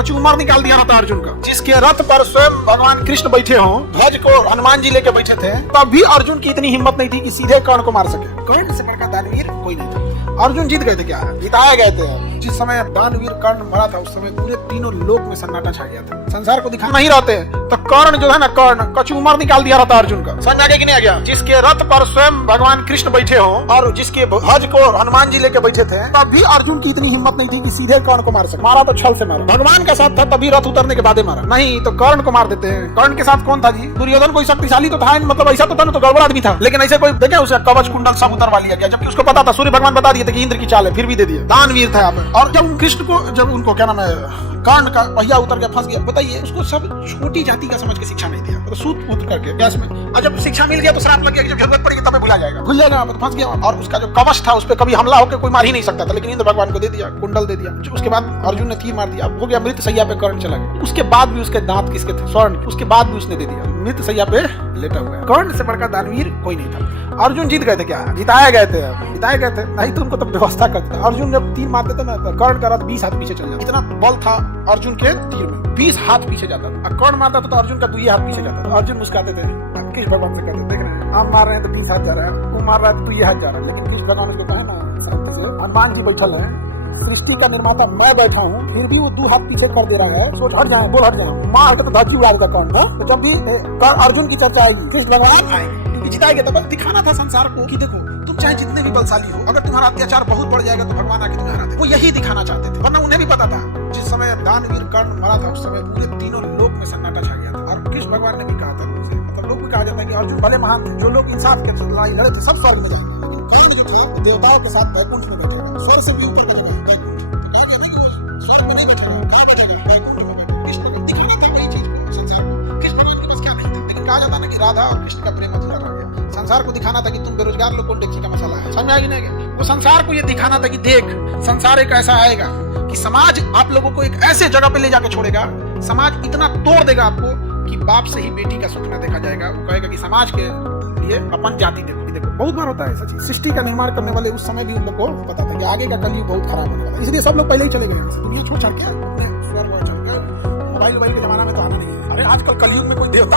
कचूमर निकाल दिया था अर्जुन का, जिसके रथ पर स्वयं भगवान कृष्ण बैठे हों, ध्वज को हनुमान जी लेके बैठे थे, तब भी अर्जुन की इतनी हिम्मत नहीं थी कि सीधे कर्ण को मार सके। कर्ण से बड़का दानवीर कोई नहीं था। अर्जुन जीत गए थे, क्या है, जिताए गए थे। जिस समय दानवीर कर्ण मरा था, उस समय पूरे तीनों लोक में सन्नाटा छा गया था। संसार को दिखाना ही रहते तो कर्ण जो है ना, कर्ण कचूमर निकाल दिया था अर्जुन का। समझ आगे कि नहीं आ गया? जिसके रथ पर स्वयं भगवान कृष्ण बैठे हो और जिसके ध्वज को हनुमान जी लेके बैठे थे, तब भी अर्जुन की इतनी हिम्मत नहीं थी कि सीधे कर्ण को मार सके। मारा तो छल से मारा, भगवान का साथ था तभी रथ उतरने के बाद मारा, नहीं तो कर्ण को मार देते हैं। कर्ण के साथ कौन था जी? दुर्योधन कोई शक्तिशाली तो था, मतलब ऐसा तो था ना, तो गड़बड़ आदमी था, लेकिन ऐसे कोई देखे उसे कवच कुंडल सब उतरवा लिया गया, जबकि उसको पता था, सूर्य भगवान बता दिए थे कि इंद्र की चाल है, फिर भी दे दिया। दानवीर था यहाँ पे। और जब कृष्ण को, जब उनको क्या नाम है, कर्ण का पहिया उतर गया, फंस गया, बताइए उसको सब छोटी जाति का समझ के शिक्षा नहीं दिया, तो सूत पुत्र करके गैस में, और जब शिक्षा मिल गया तो श्राप लग गया कि जब जरूरत पड़ेगी तब भुला जाएगा, भूल जाएगा, तो फंस गया। और उसका जो कवच था उस पर कभी हमला होकर कोई मार ही नहीं सकता था, लेकिन इंद्र भगवान को दे दिया, कुंडल दे दिया। उसके बाद अर्जुन ने तीर मार दिया, हो गया मृत सैया पे कर्ण चला गया। उसके बाद भी उसके दांत किसके थे? स्वर्ण। उसके बाद भी उसने दे दिया, मृत सैया पे लेटा हुआ है। कर्ण से बड़का दानवीर कोई नहीं था। अर्जुन जीत गए थे, क्या जिताए गए थे? जिताए गए थे, नहीं तो उनको तो व्यवस्था करते थे। अर्जुन जब तीर मारते थे ना, तो कर्ण का रथ 20 हाथ पीछे चल जाता। इतना बल था अर्जुन के तीर में, 20 हाथ पीछे जाता था। कर्ण मारता था तो अर्जुन का 2 हाथ पीछे जाता था। अर्जुन मुस्कुराते थे, कृष्ण भगवान से कहते, देख रहे हैं हम मार रहे हैं तो 20 हाथ जा रहा है, वो मार रहा है तो 2 हाथ जा रहा है, लेकिन कृष्ण भगवान को कहे ना, हनुमान जी बैठल है, सृष्टि का निर्माता मैं बैठा हूँ, फिर भी वो 2 हाथ पीछे कर दे रहा है, सोच हट जाए, बोल हट जाए, मार के तो धज्जी उड़ा देगा कर्ण का। तो जब भी अर्जुन की चर्चा आएगी, कृष्ण भगवान आएंगे, क्योंकि जिताएंगे। तब दिखाना था संसार को कि देखो, तुम चाहे जितने भी बलशाली हो, अगर तुम्हारा अत्याचार बहुत बढ़ जाएगा तो भगवान आके तुम्हें हरा दे। वो यही दिखाना चाहते थे, वरना उन्हें भी पता था जिस समय दानवीर कर्ण मरा था, उस समय पूरे तीनों लोक में सन्नाटा छा गया था। और कृष्ण भगवान ने भी कहा था, मतलब लोग भी कहा जाता है कि अर्जुन भले महान थे, जो लोग इंसाफ के लड़ाई लड़े थे सब स्वर्ग में जाएंगे, लेकिन कर्ण जो था देवताओं के साथ बैकुंठ में बैठेगा, स्वर्ग से भी ऊपर का जगह बैकुंठ। तो कहा गया कि वो स्वर्ग में नहीं बैठेगा, कहाँ बैठेगा? बैकुंठ में। कृष्ण को दिखाना था वही चीज संसार को। कृष्ण भगवान के पास क्या नहीं था, लेकिन कहा जाता ना कि राधा और कृष्ण का प्रेम अधूरा रह गया। संसार को दिखाना था कि तुम बेरोजगार लोग को डेक्ची का मसाला है, समझ आई नहीं? वो संसार को ये दिखाना था कि देख, संसार एक ऐसा आएगा कि समाज आप लोगों को एक ऐसे जगह पे ले जाके छोड़ेगा, समाज इतना तोड़ देगा आपको कि बाप से ही बेटी का सुख न देखा जाएगा। वो कहेगा कि समाज के लिए अपन जाति देखो। देखो बहुत बार होता है ऐसा चीज। सृष्टि का निर्माण करने वाले उस समय भी उन लोग को पता था कि आगे का कलयुग बहुत खराब होने वाला है, इसलिए सब लोग पहले ही चले गए, दुनिया छोड़ छाड़ के स्वर्ग छोड़ के। मोबाइल के जमाना में तो आना नहीं है। अरे आजकल कलयुग में कोई देवता